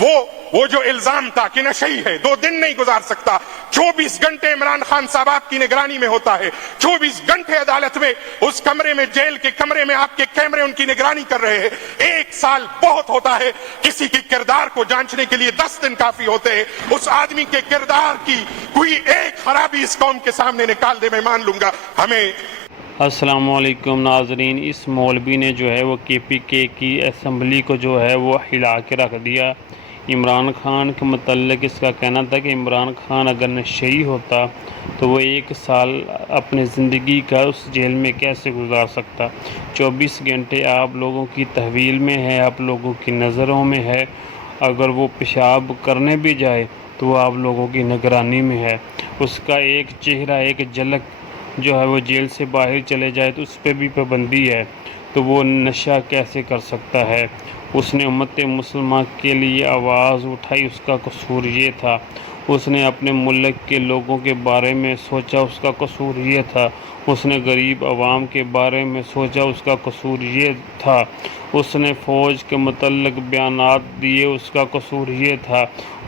वो जो इल्जाम था कि नशई है, 2 दिन नहीं गुजार सकता। 24 घंटे इमरान खान साहब आपकी निगरानी में होता है, 24 घंटे अदालत में, उस कमरे में, जेल के कमरे में आपके कैमरे उनकी निगरानी कर रहे हैं। 1 साल बहुत होता है, किसी के किरदार को जांचने के लिए 10 दिन काफी होते हैं। उस आदमी के किरदार की कोई एक खराबी इस कौम के सामने निकाल दे, मैं मान लूंगा। हमें अस्सलामुअलैकुम नाजरीन, इस मौलवी ने जो है वो KPK की असम्बली को जो है वो हिला के रख दिया। इमरान खान के मतलब इसका कहना था कि इमरान खान अगर नशई होता तो वो 1 साल अपनी ज़िंदगी का उस जेल में कैसे गुजार सकता। 24 घंटे आप लोगों की तहवील में है, आप लोगों की नज़रों में है। अगर वो पेशाब करने भी जाए तो वो आप लोगों की निगरानी में है। उसका एक चेहरा, एक झलक जो है वो जेल से बाहर चले जाए तो उस पर भी पाबंदी है, तो वो नशा कैसे कर सकता है। उसने उम्मत मुसलमान के लिए आवाज़ उठाई, उसका कसूर ये था। उसने अपने मुल्क के लोगों के बारे में सोचा, उसका कसूर ये था। उसने गरीब आवाम के बारे में सोचा, उसका कसूर ये था। उसने फ़ौज के मुतल्लिक़ बयानात दिए, उसका कसूर ये था।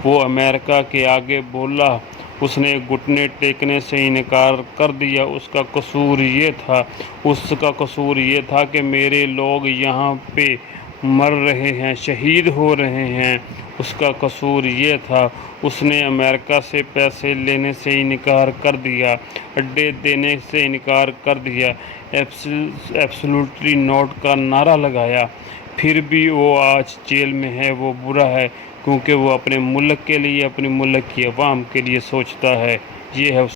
वो अमेरिका के आगे बोला, उसने घुटने टेकने से इनकार कर दिया, उसका कसूर ये था। उसका कसूर ये था कि मेरे लोग यहाँ पे मर रहे हैं, शहीद हो रहे हैं, उसका कसूर ये था। उसने अमेरिका से पैसे लेने से इनकार कर दिया, अड्डे देने से इनकार कर दिया, एब्सोल्युटली नोट का नारा लगाया, फिर भी वो आज जेल में है। वो बुरा है क्योंकि वो अपने मुल्क के लिए, अपने मुल्क की आवाम के लिए सोचता है। ये है